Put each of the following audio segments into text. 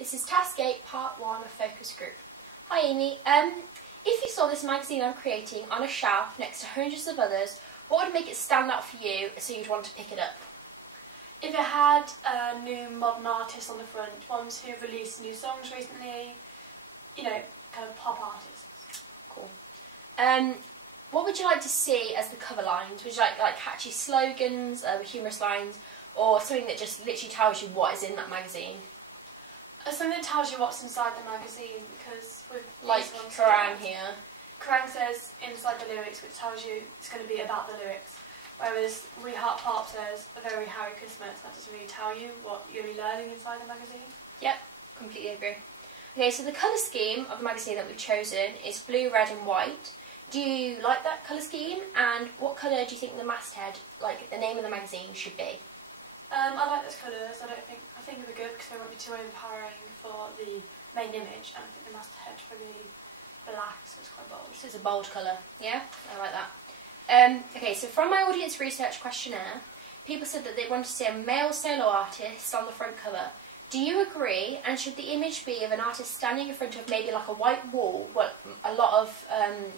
This is Task 8, Part 1 of Focus Group. Hi Amy. If you saw this magazine I'm creating on a shelf next to hundreds of others, what would make it stand out for you so you'd want to pick it up? If it had new modern artists on the front, ones who've released new songs recently, you know, kind of pop artists. Cool. What would you like to see as the cover lines? Would you like catchy slogans, humorous lines, or something that just literally tells you what is in that magazine? Something that tells you what's inside the magazine, because with like Kerrang here. Kerrang says inside the lyrics, which tells you it's going to be about the lyrics. Whereas We Heart Pop says a very Harry Christmas. That doesn't really tell you what you're really learning inside the magazine. Yep, completely agree. Okay, so the colour scheme of the magazine that we've chosen is blue, red and white. Do you like that colour scheme? And what colour do you think the masthead, like the name of the magazine, should be? I like those colours. I think they're good because they won't be too overpowering for the main image, and I think the masthead's really black, so it's quite bold. So it's a bold colour, yeah? I like that. Okay, so from my audience research questionnaire, people said that they wanted to see a male solo artist on the front cover. Do you agree? And should the image be of an artist standing in front of maybe like a white wall, what a lot of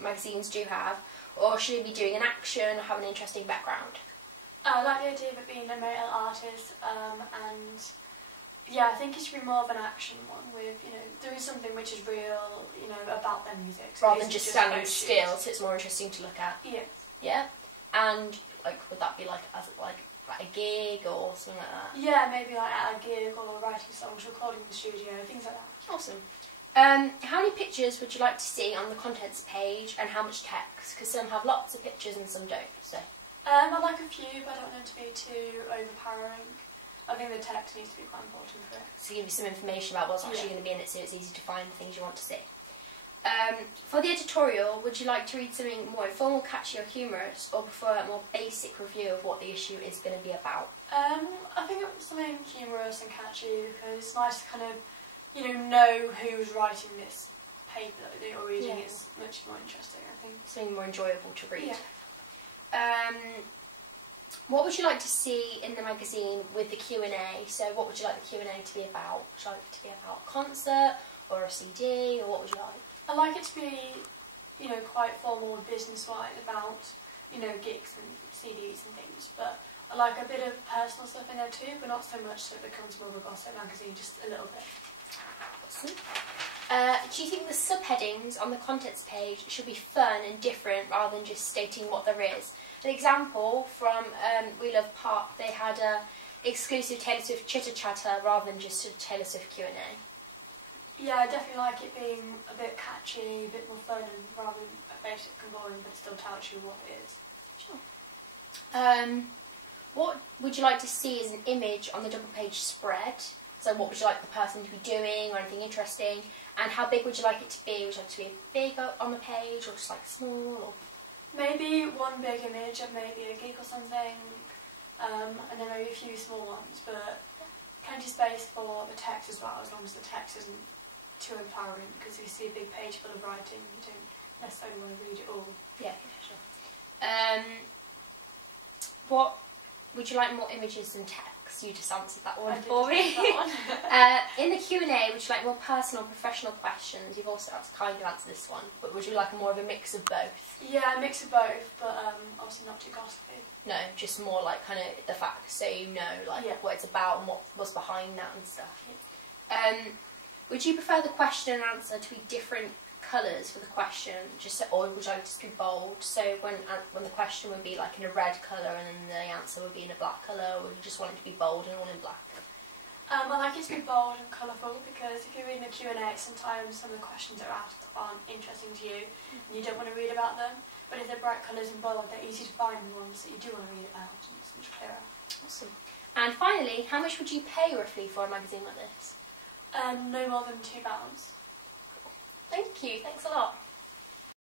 magazines do have, or should he be doing an action or have an interesting background? I like the idea of it being a male artist, and yeah, I think it should be more of an action one with, you know, doing something which is real, you know, about their music. So rather than just standing still, so it's more interesting to look at. Yeah. Yeah? And, like, would that be like as like a gig or something like that? Yeah, maybe like at a gig or writing songs, recording in the studio, things like that. Awesome. How many pictures would you like to see on the contents page and how much text? Because some have lots of pictures and some don't, so... I like a few, but I don't want them to be too overpowering. I think the text needs to be quite important for it. So give you some information about what's actually going to be in it, so it's easy to find the things you want to see. For the editorial, would you like to read something more informal, catchy or humorous, or prefer a more basic review of what the issue is going to be about? I think it's something humorous and catchy, because it's nice to kind of, you know who's writing this paper that you're reading. Yeah. It's much more interesting, I think. Something more enjoyable to read. Yeah. What would you like to see in the magazine with the Q&A? So what would you like the Q&A to be about? Would you like it to be about a concert or a CD, or what would you like? I like it to be, you know, quite formal and business-wise about, you know, gigs and CDs and things, but I like a bit of personal stuff in there too, but not so much so it becomes more of a gossip magazine, just a little bit. Awesome. Do you think the subheadings on the contents page should be fun and different rather than just stating what there is? An example from We Love Pop, they had a exclusive Taylor Swift chitter chatter rather than just a Taylor Swift Q&A. Yeah, I definitely like it being a bit catchy, a bit more fun, and rather than basic and boring, but it still tells you what it is. Sure. What would you like to see as an image on the double page spread? So what would you like the person to be doing, or anything interesting? And how big would you like it to be? Would you like it to be big on the page, or just like small? Or? Maybe one big image of maybe a gig or something, and then maybe a few small ones, but plenty of space for the text as well, as long as the text isn't too empowering, because if you see a big page full of writing, you don't necessarily want to read it all. Yeah, sure. What would you like more images than text? You just answered that one for me. In the Q&A, would you like more personal, professional questions? You've also kind of answered this one, but would you like more of a mix of both? Yeah, a mix of both, but obviously not too gossipy. No, just more like kind of the facts, so you know like what it's about and what's behind that and stuff. Yeah. Would you prefer the question and answer to be different colours for the question, or would you like it to be bold? So when the question would be like in a red colour and then the answer would be in a black colour, or would you just want it to be bold and all in black? I like it to be bold and colourful, because if you're reading a Q&A, sometimes some of the questions that are asked aren't interesting to you and you don't want to read about them. But if they're bright colours and bold, they're easy to find the ones that you do want to read about, and it's much clearer. Awesome. And finally, how much would you pay roughly for a magazine like this? No more than £2. Thank you, thanks a lot.